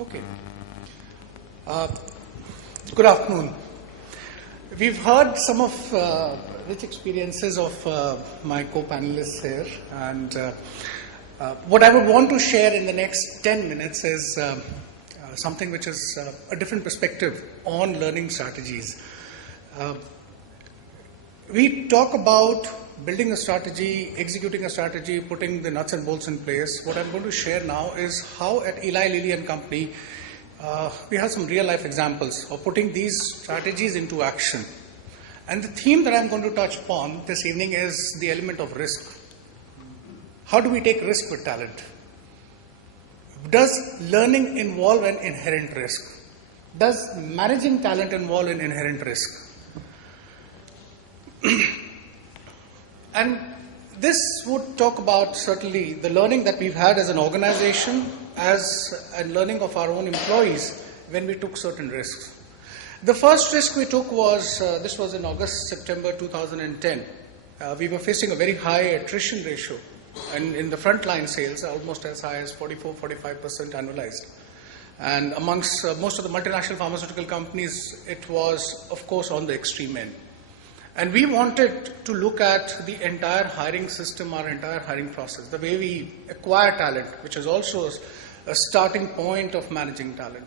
Okay. Good afternoon. We've heard some of rich experiences of my co-panelists here, and what I would want to share in the next 10 minutes is something which is a different perspective on learning strategies. We talk about building a strategy, executing a strategy, putting the nuts and bolts in place. What I'm going to share now is how at Eli Lilly and Company we have some real life examples of putting these strategies into action. And the theme that I'm going to touch upon this evening is the element of risk. How do we take risk with talent? Does learning involve an inherent risk? Does managing talent involve an inherent risk? And this would talk about certainly the learning that we've had as an organization, and learning of our own employees when we took certain risks. The first risk we took was, this was in August, September 2010. We were facing a very high attrition ratio, and in the frontline sales, almost as high as 44-45% annualized. And amongst most of the multinational pharmaceutical companies, it was, of course, on the extreme end. And we wanted to look at the entire hiring system, our entire hiring process, the way we acquire talent, which is also a starting point of managing talent.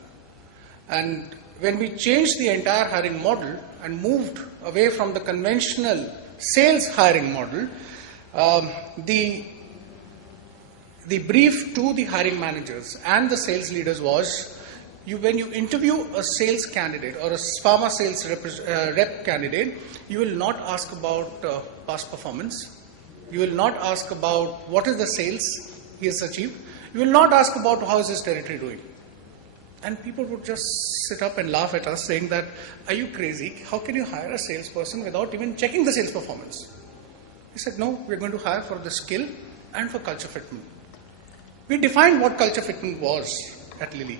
And when we changed the entire hiring model and moved away from the conventional sales hiring model, the brief to the hiring managers and the sales leaders was, when you interview a sales candidate or a pharma sales rep candidate, you will not ask about past performance. You will not ask about what is the sales he has achieved. You will not ask about how is his territory doing. And people would just sit up and laugh at us saying that, are you crazy? How can you hire a salesperson without even checking the sales performance? We said, no, we're going to hire for the skill and for culture fitment. We defined what culture fitment was at Lilly.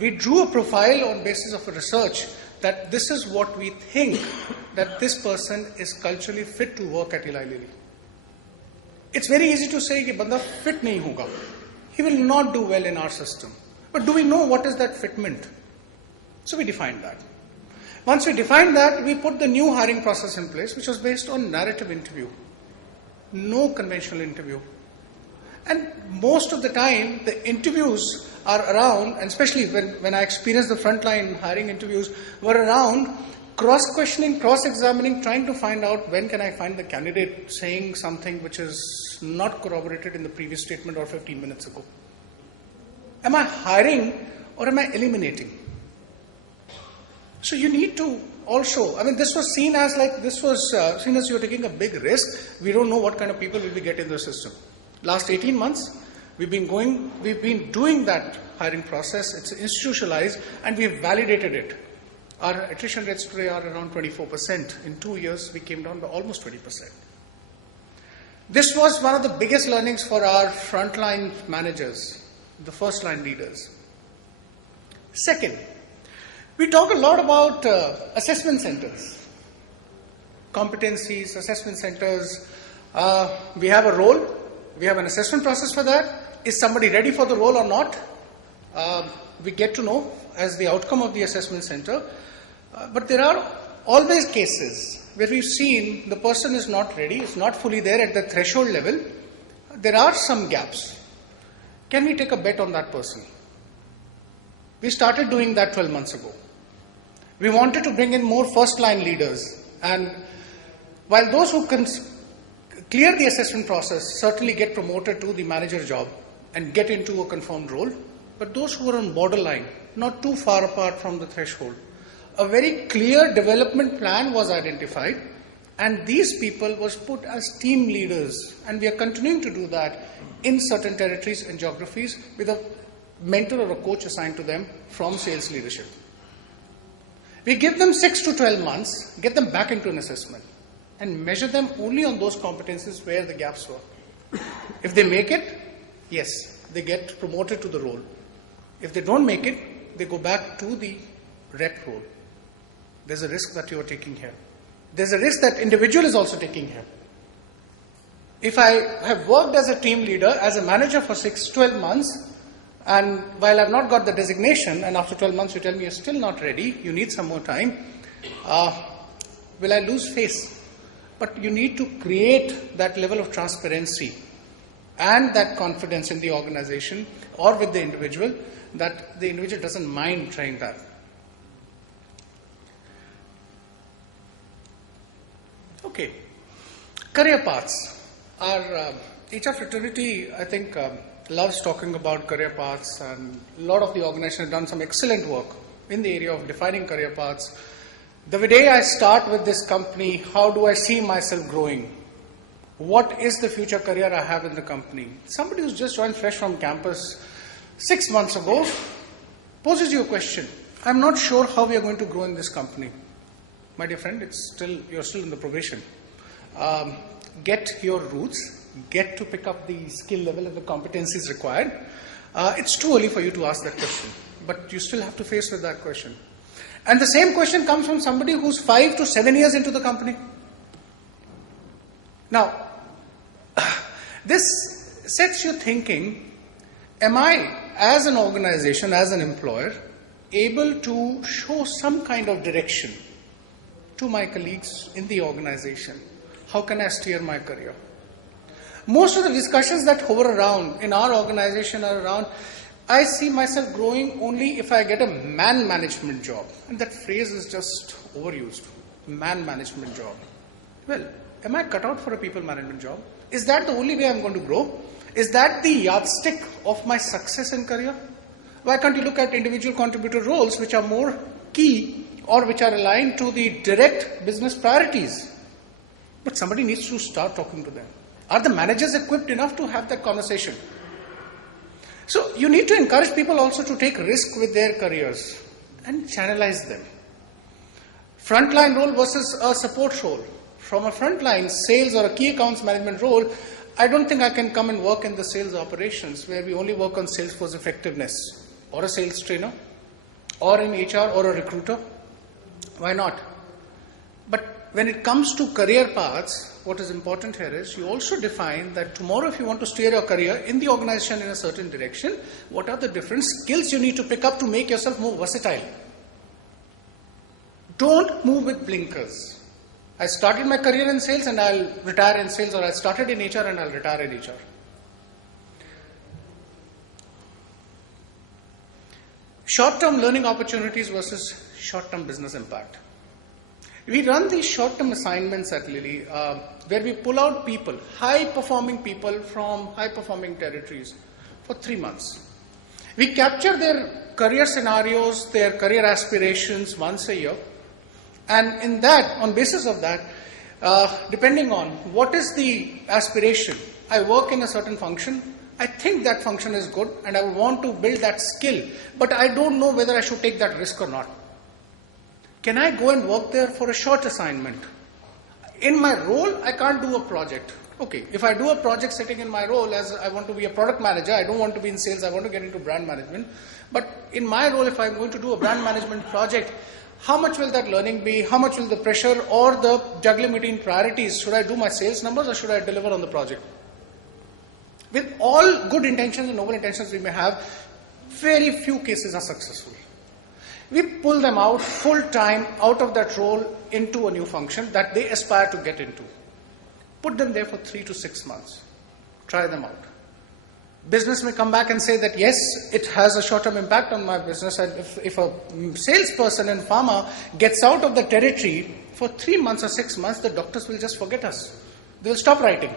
We drew a profile on basis of a research that this is what we think that this person is culturally fit to work at Eli Lilly. It's very easy to say that banda fit nahi hoga. He will not do well in our system. But do we know what is that fitment? So we defined that. Once we defined that, we put the new hiring process in place, which was based on narrative interview. No conventional interview. And most of the time, the interviews are around, and especially when I experienced the frontline hiring interviews, were around cross-questioning, cross-examining, trying to find out when can I find the candidate saying something which is not corroborated in the previous statement or 15 minutes ago. Am I hiring or am I eliminating? So you need to also, this was seen as you're taking a big risk. We don't know what kind of people will we get in the system. Last 18 months, we've been doing that hiring process. It's institutionalized and we've validated it. Our attrition rates today are around 24%. In 2 years, we came down to almost 20%. This was one of the biggest learnings for our frontline managers, the first line leaders. Second, we talk a lot about assessment centers, competencies, assessment centers. We have a role. We have an assessment process for that. Is somebody ready for the role or not? We get to know as the outcome of the assessment center. But there are always cases where we've seen the person is not ready, is not fully there at the threshold level. There are some gaps. Can we take a bet on that person? We started doing that 12 months ago. We wanted to bring in more first-line leaders. And while those who can clear the assessment process certainly get promoted to the manager job and get into a confirmed role, but those who are on borderline, not too far apart from the threshold, a very clear development plan was identified, and these people was put as team leaders, and we are continuing to do that in certain territories and geographies with a mentor or a coach assigned to them from sales leadership. We give them 6 to 12 months, get them back into an assessment, and measure them only on those competencies where the gaps were. If they make it, yes, they get promoted to the role. If they don't make it, they go back to the rep role. There's a risk that you are taking here. There's a risk that individual is also taking here. If I have worked as a team leader, as a manager for 6-12 months, And while I've not got the designation, and after 12 months you tell me you're still not ready, you need some more time, will I lose face? But you need to create that level of transparency and that confidence in the organization or with the individual that the individual doesn't mind trying that. Okay. Career paths. Our HR fraternity, I think, loves talking about career paths, and a lot of the organization have done some excellent work in the area of defining career paths. The day I start with this company, how do I see myself growing? What is the future career I have in the company? Somebody who's just joined fresh from campus 6 months ago poses you a question. I'm not sure how we are going to grow in this company. My dear friend, you're still in the probation. Get your roots, get to pick up the skill level and the competencies required. It's too early for you to ask that question, but you still have to face with that question. And the same question comes from somebody who's 5 to 7 years into the company. Now, this sets you thinking, am I, as an organization, as an employer, able to show some kind of direction to my colleagues in the organization? How can I steer my career? Most of the discussions that hover around in our organization are around, I see myself growing only if I get a man management job. And that phrase is just overused. Man management job. Well, am I cut out for a people management job? Is that the only way I'm going to grow? Is that the yardstick of my success in career? Why can't you look at individual contributor roles which are more key or which are aligned to the direct business priorities? But somebody needs to start talking to them. Are the managers equipped enough to have that conversation? So you need to encourage people also to take risk with their careers and channelize them. Frontline role versus a support role. From a frontline sales or a key accounts management role, I don't think I can come and work in the sales operations where we only work on sales force effectiveness, or a sales trainer, or in HR, or a recruiter. Why not? But when it comes to career paths, what is important here is you also define that tomorrow if you want to steer your career in the organization in a certain direction, what are the different skills you need to pick up to make yourself more versatile? Don't move with blinkers. I started my career in sales and I'll retire in sales, or I started in HR and I'll retire in HR. Short-term learning opportunities versus short-term business impact. We run these short-term assignments at Lilly where we pull out people, high-performing people from high-performing territories for 3 months. We capture their career scenarios, their career aspirations once a year. And in that, on basis of that, depending on what is the aspiration, I work in a certain function, I think that function is good and I want to build that skill, but I don't know whether I should take that risk or not. Can I go and work there for a short assignment? In my role, I can't do a project. Okay, if I do a project sitting in my role as I want to be a product manager, I don't want to be in sales, I want to get into brand management. But in my role, if I'm going to do a brand management project, how much will that learning be? How much will the pressure or the juggling between priorities? Should I do my sales numbers or should I deliver on the project? With all good intentions and noble intentions we may have, very few cases are successful. We pull them out full time out of that role into a new function that they aspire to get into. Put them there for 3 to 6 months. Try them out. Business may come back and say that yes, it has a short-term impact on my business, and if a salesperson in pharma gets out of the territory for 3 months or 6 months, the doctors will just forget us. They will stop writing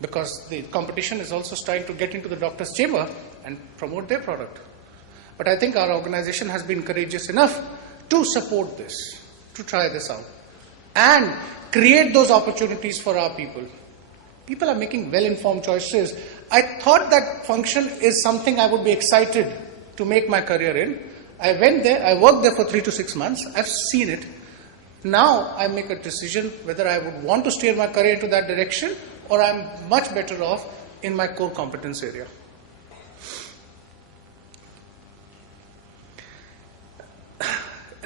because the competition is also trying to get into the doctor's chamber and promote their product. But I think our organization has been courageous enough to support this, to try this out, and create those opportunities for our people. People are making well-informed choices. I thought that function is something I would be excited to make my career in. I went there, I worked there for 3 to 6 months, I've seen it. Now I make a decision whether I would want to steer my career into that direction or I'm much better off in my core competence area.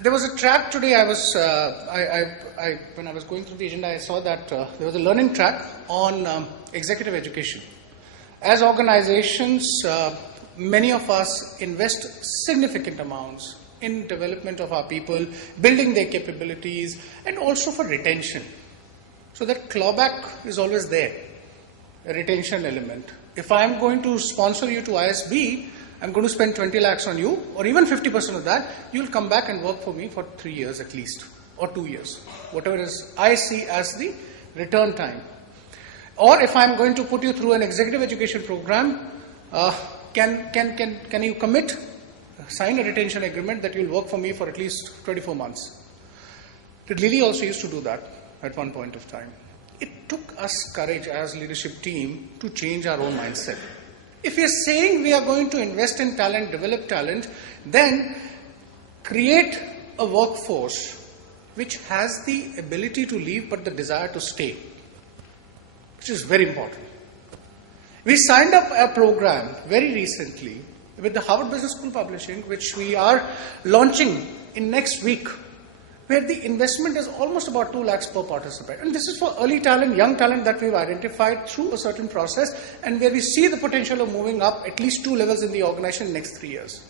There was a track today. When I was going through the agenda, I saw that there was a learning track on executive education. As organizations, many of us invest significant amounts in development of our people, building their capabilities, and also for retention. So that clawback is always there, a retention element. If I'm going to sponsor you to ISB, I'm going to spend 20 lakhs on you, or even 50% of that, you'll come back and work for me for 3 years at least, or 2 years, whatever is I see as the return time. Or if I'm going to put you through an executive education program, can you commit, sign a retention agreement that you'll work for me for at least 24 months? Lilly also used to do that at one point of time. It took us courage as leadership team to change our own mindset. If we are saying we are going to invest in talent, develop talent, then create a workforce which has the ability to leave but the desire to stay, which is very important. We signed up a program very recently with the Harvard Business School Publishing, which we are launching in next week, where the investment is almost about 2 lakhs per participant. And this is for early talent, young talent that we've identified through a certain process, and where we see the potential of moving up at least 2 levels in the organization in the next 3 years.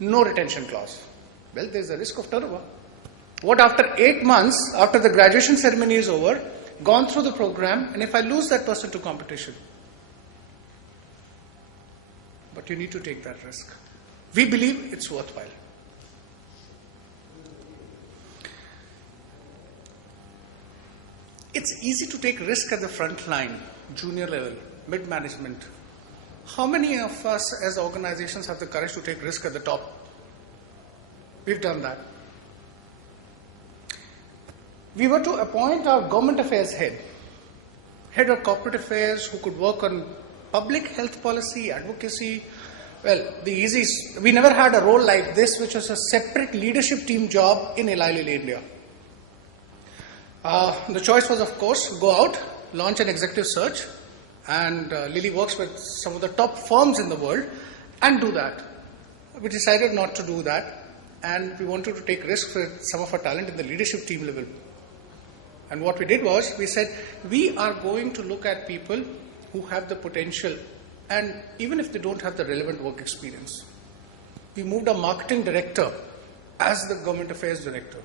No retention clause. Well, there's a risk of turnover. What after 8 months, after the graduation ceremony is over, gone through the program, and if I lose that person to competition? But you need to take that risk. We believe it's worthwhile. It's easy to take risk at the front line, junior level, mid-management. How many of us as organizations have the courage to take risk at the top? We've done that. We were to appoint our government affairs head of corporate affairs, who could work on public health policy, advocacy. Well, we never had a role like this, which was a separate leadership team job in Eli Lilly, India. The choice was, of course, go out, launch an executive search, and Lilly works with some of the top firms in the world, and do that. We decided not to do that, and we wanted to take risks with some of our talent in the leadership team level. And what we did was, we said, we are going to look at people who have the potential, and even if they don't have the relevant work experience. We moved a marketing director as the government affairs director.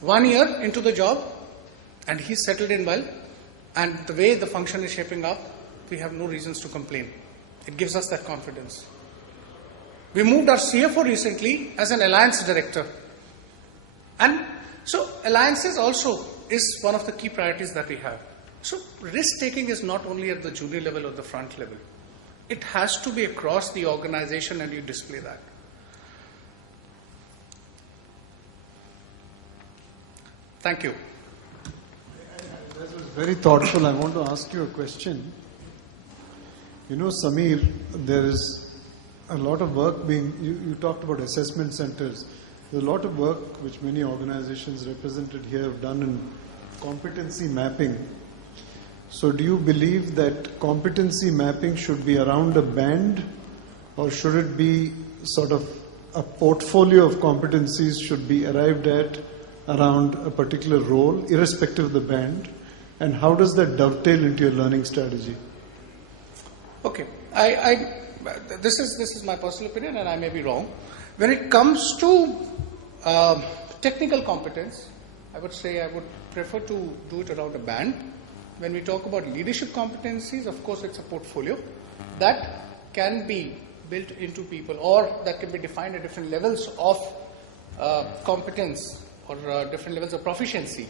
1 year into the job, and he's settled in well, and the way the function is shaping up, we have no reasons to complain. It gives us that confidence. We moved our CFO recently as an alliance director. And so alliances also is one of the key priorities that we have. So risk taking is not only at the junior level or the front level. It has to be across the organization, and you display that. Thank you. That was very thoughtful. I want to ask you a question. You know, Samir, there is a lot of work you talked about assessment centers. There's a lot of work which many organizations represented here have done in competency mapping. So do you believe that competency mapping should be around a band, or should it be sort of a portfolio of competencies should be arrived at around a particular role, irrespective of the band? And how does that dovetail into your learning strategy? Okay, this is my personal opinion, and I may be wrong. When it comes to technical competence, I would say I would prefer to do it around a band. When we talk about leadership competencies, of course, it's a portfolio that can be built into people, or that can be defined at different levels of competence, or different levels of proficiency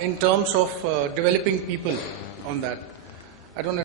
in terms of developing people on that. I don't know.